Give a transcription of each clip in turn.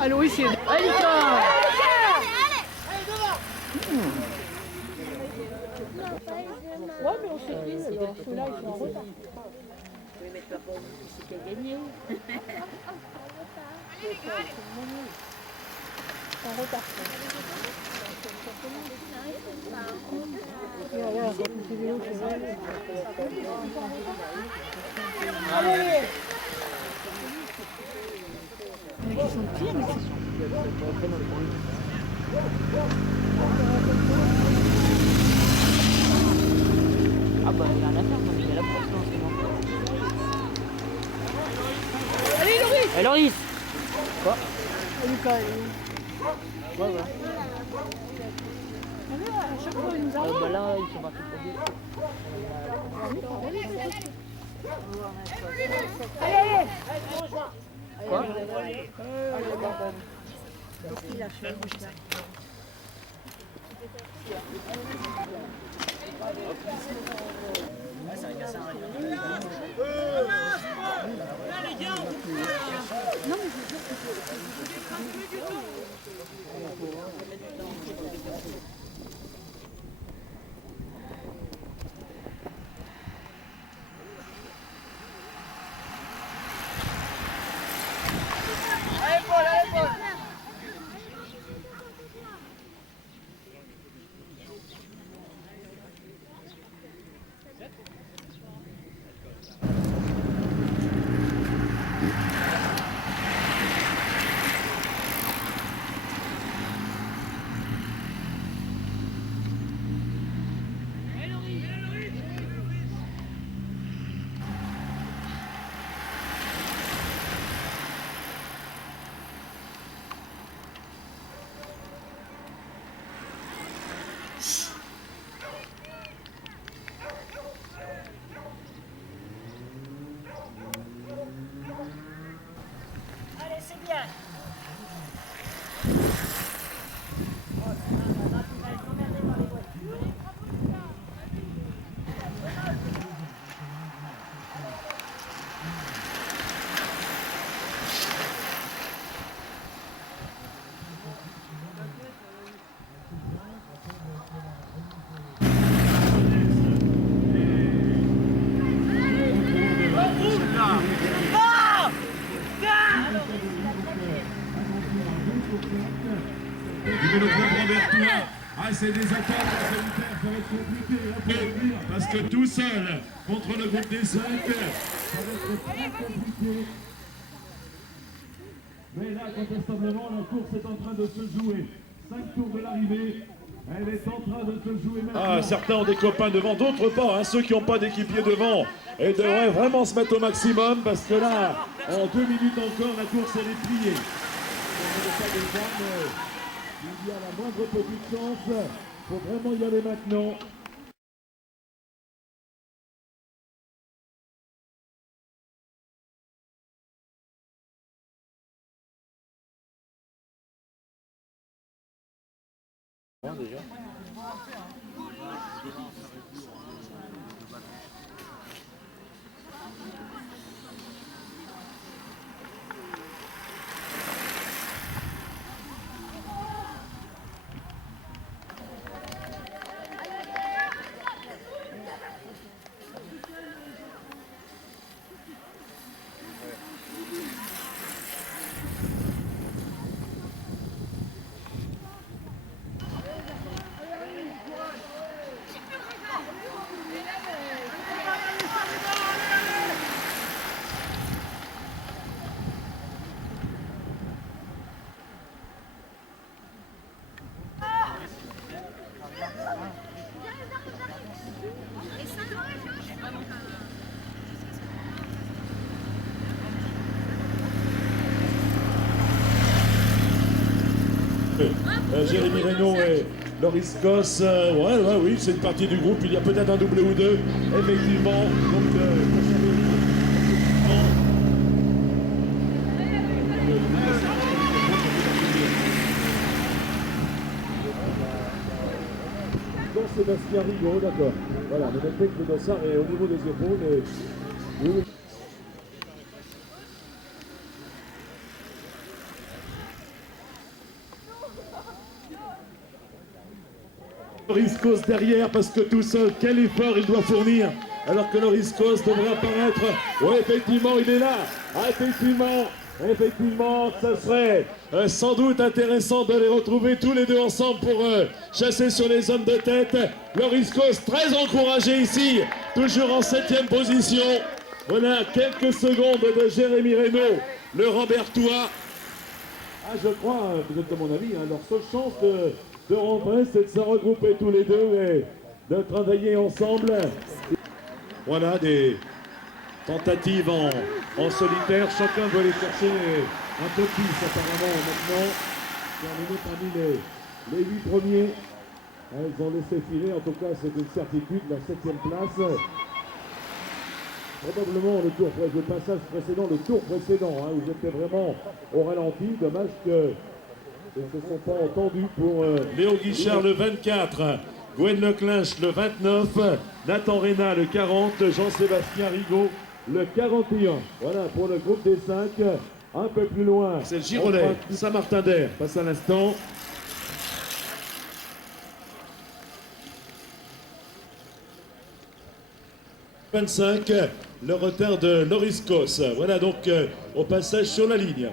Allô, ici. Allez, ouais, mais on s'est dit, alors ceux-là, ils sont en retard. Oui, mais tu vas pas oublier c'est qui a gagné. En retard. Allez! Ils sont pires, mais c'est Ah bah il y a rien à faire, moi il y a la course en ce moment. Allez, Loris! Allez Loris! Quoi? Lucas, Ouais, ouais. à chaque fois, il nous arrête. Bah là, ils sont partis pour deux. Allez! Quoi? Il a fait Du vélo Robertois. Ah, c'est des attaques sanitaires, ça va être compliqué, on peut le dire, parce que tout seul, contre le groupe des 5, ça va être très compliqué. Mais là, contestablement, la course est en train de se jouer. 5 tours de l'arrivée, elle est en train de se jouer maintenant. Ah, certains ont des copains devant, d'autres pas, hein, ceux qui n'ont pas d'équipier devant. Et devraient vraiment se mettre au maximum, parce que là, en 2 minutes encore, la course elle est pliée. Il y a la moindre petite chance, il faut vraiment y aller maintenant. Déjà. Jérémy Reynaud et Loris Cos. Oui, c'est une partie du groupe. Il y a peut-être un doublé ou deux, effectivement. Donc, Sébastien Rigaud, d'accord. Voilà, le même fait que le dossard est au niveau des épaules. Et... Oui. Loris Cos derrière, parce que tout seul, quel effort il doit fournir, alors que Loris Cos devrait apparaître. Oui, effectivement, il est là. Effectivement, ça serait sans doute intéressant de les retrouver tous les deux ensemble pour chasser sur les hommes de tête. Loris Cos très encouragé ici, toujours en 7e position. Voilà, quelques secondes de Jérémy Reynaud, le Rambertois. Ah, je crois, vous êtes de mon avis, leur seule chance de rentrer, c'est de se regrouper tous les deux et de travailler ensemble. Voilà, des tentatives en solitaire. Chacun veut aller chercher un peu plus, apparemment, maintenant. Terminé parmi les 8 premiers. Ils ont laissé filer, en tout cas, c'est une certitude, la 7e place. Probablement le passage précédent, le tour précédent, où ils étaient vraiment au ralenti. Dommage que ils ne se sont pas entendus pour Léo Guichard le 24, Gwen Leclinch le 29, Nathan Reyna le 40, Jean-Sébastien Rigaud le 41. Voilà pour le groupe des 5. Un peu plus loin, c'est le Gironais, Saint-Martin-d'Air, passe à l'instant. « 25, le retard de Loris Cos. Voilà donc au passage sur la ligne.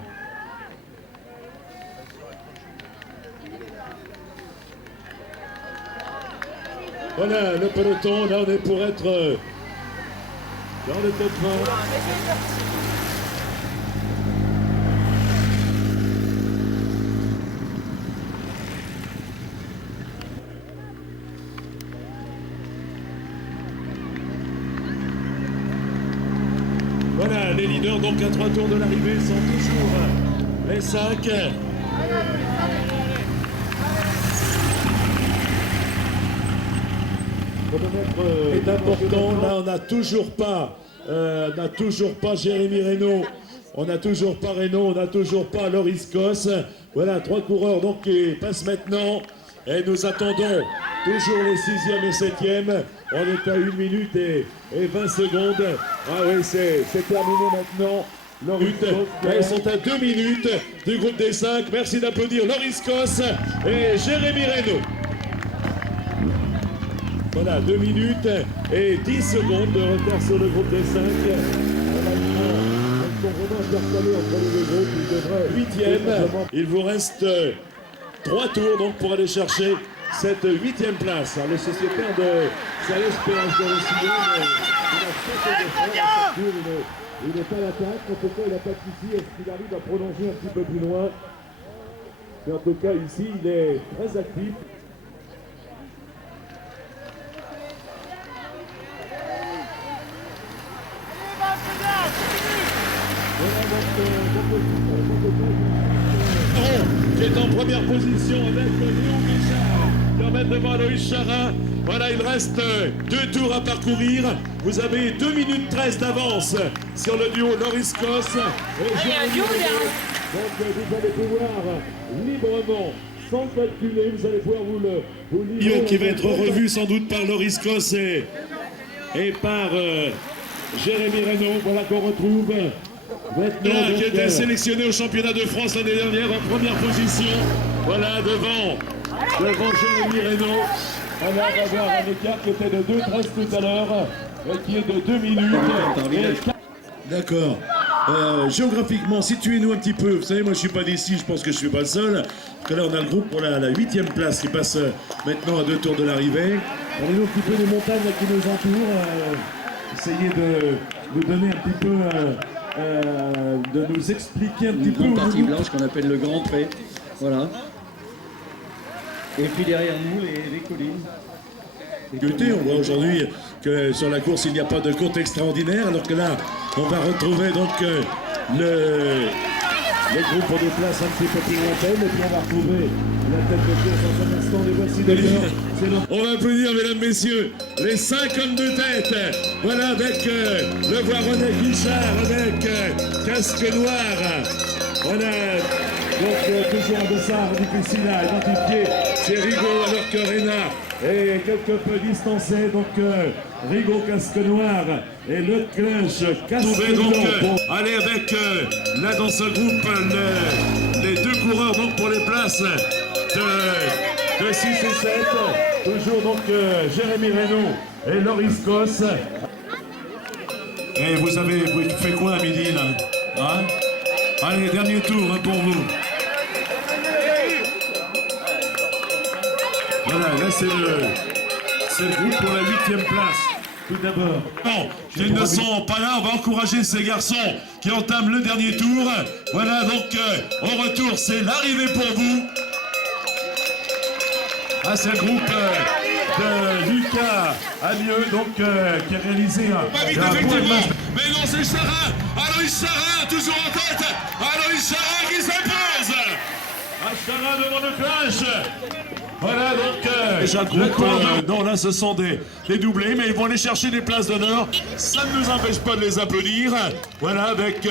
Voilà le peloton, là on est pour être dans le top 20. Voilà, les leaders donc à 3 tours de l'arrivée sont toujours les 5. Est important, là on n'a toujours pas Jérémy Reynaud, on n'a toujours pas Reynaud, on n'a toujours pas Loris Cos. Voilà, 3 coureurs donc qui passent maintenant et nous attendons toujours les 6e et 7e. On est à 1 minute et 20 secondes. Ah oui, c'est terminé maintenant. Ils sont à 2 minutes du groupe des 5. Merci d'applaudir Loris Cos et Jérémy Reynaud. Voilà, 2 minutes et 10 secondes de retard sur le groupe des 5. Ils sont vraiment intercalés entre les deux groupes. Ils devraient 8e. Il vous reste 3 tours donc pour aller chercher cette 8e place. Alors, le sociétaire de Salès-Péage de Roussillon, il n'est pas à l'attaque. En tout cas, il n'a pas de souci. Est-ce qu'il arrive à prolonger un petit peu plus loin? Mais en tout cas, ici, il est très actif. Qui est en première position avec Léo Guichard, qui emmène devant Loïs Charin. Voilà, il reste 2 tours à parcourir. Vous avez 2 minutes 13 d'avance sur le duo Loris Cos et Jérémy Reynaud. Donc vous allez pouvoir librement, sans calculer, vous allez pouvoir vous livrer. Qui va être revu sans doute par Loris Cos et par Jérémy Reynaud. Voilà qu'on retrouve. Maintenant, qui était sélectionné au championnat de France l'année dernière en première position. Voilà, devant Jérémy Reynaud. On va avoir un écart qui était de 2,13 tout à l'heure, qui est de 2 minutes. D'accord. Géographiquement, situez-nous un petit peu. Vous savez, moi je suis pas d'ici, je pense que je suis pas le seul. Parce que là, on a le groupe pour la 8e place qui passe maintenant à 2 tours de l'arrivée. On est un petit peu les montagnes qui nous entourent. Essayez de nous donner un petit peu. De nous expliquer un petit peu. Une grande partie blanche qu'on appelle le Grand Pré. Voilà. Et puis derrière nous, les collines. Écoutez, on voit aujourd'hui que sur la course, il n'y a pas de côte extraordinaire, alors que là, on va retrouver donc le Les groupes ont des places un petit peu plus lointaines. Et puis on va retrouver la tête de course dans un instant. Les voici d'ailleurs. On va applaudir, mesdames, messieurs, les 5 hommes de tête. Voilà, avec le voir René Guichard, avec Casque Noir. Voilà, donc toujours un dossard difficile à identifier. C'est Rigaud alors que Réna est quelque peu distancé. Donc Rigaud Casque Noir et le clinch Casque Noir. Allez avec là dans ce groupe les deux coureurs donc pour les places de 6 et 7. Toujours donc Jérémy Reynaud et Loris Cos. Et vous avez fait quoi à midi là, hein? Allez, dernier tour hein, pour vous. Voilà, là c'est le groupe pour la 8e place. Tout d'abord. Bon, ils ne sont pas là, on va encourager ces garçons qui entament le dernier tour. Voilà, donc au retour, c'est l'arrivée pour vous. Ah, c'est le groupe de Lucas Amieux, donc qui a réalisé un effectivement, mais non, c'est Charin, Aloïs Charin, toujours en tête, Aloïs Charin qui s'impose. Charin devant le clinch. Voilà donc non là ce sont des doublés, mais ils vont aller chercher des places d'honneur. Ça ne nous empêche pas de les applaudir. Voilà avec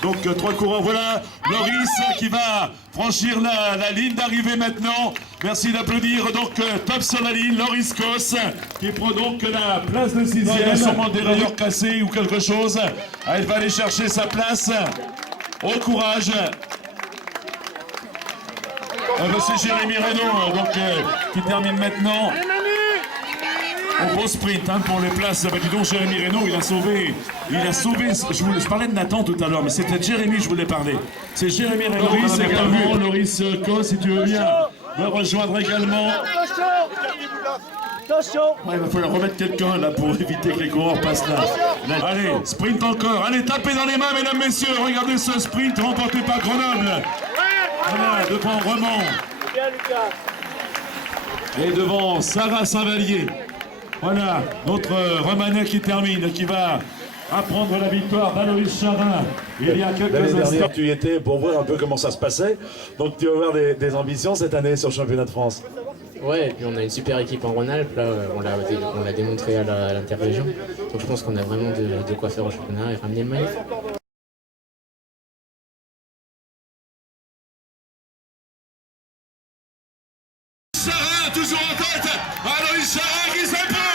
donc 3 coureurs. Voilà Loris qui va franchir la ligne d'arrivée maintenant. Merci d'applaudir donc top sur la ligne Loris Cos qui prend donc la place de 6e. Il y a sûrement des rayures cassées ou quelque chose. Elle va aller chercher sa place. Au courage. C'est Jérémy Reynaud donc, qui termine maintenant. Au gros sprint hein, pour les places. Bah, dis donc, Jérémy Reynaud, il a sauvé. Je parlais de Nathan tout à l'heure, mais c'était Jérémy, je voulais parler. C'est Jérémy Reynaud. Loris également, Loris Cos, si tu veux bien, va rejoindre également. Attention. Ouais, il va falloir remettre quelqu'un là pour éviter que les coureurs passent là. Allez, sprint encore. Allez, tapez dans les mains, mesdames, messieurs. Regardez ce sprint remporté par Grenoble. Voilà, devant Romand. Et devant Sarah Saint-Vallier. Voilà, notre Romanais qui termine, qui va apprendre la victoire d'Aloïs Charin. Il y a quelques instants. Tu y étais pour voir un peu comment ça se passait. Donc tu vas avoir des ambitions cette année sur le championnat de France. Ouais, et puis on a une super équipe en Rhône-Alpes, là, on l'a démontré à l'interrégion. Donc je pense qu'on a vraiment de quoi faire au championnat et ramener le maillot. Charin, toujours en tête, Aloïs Charin qui s'impose.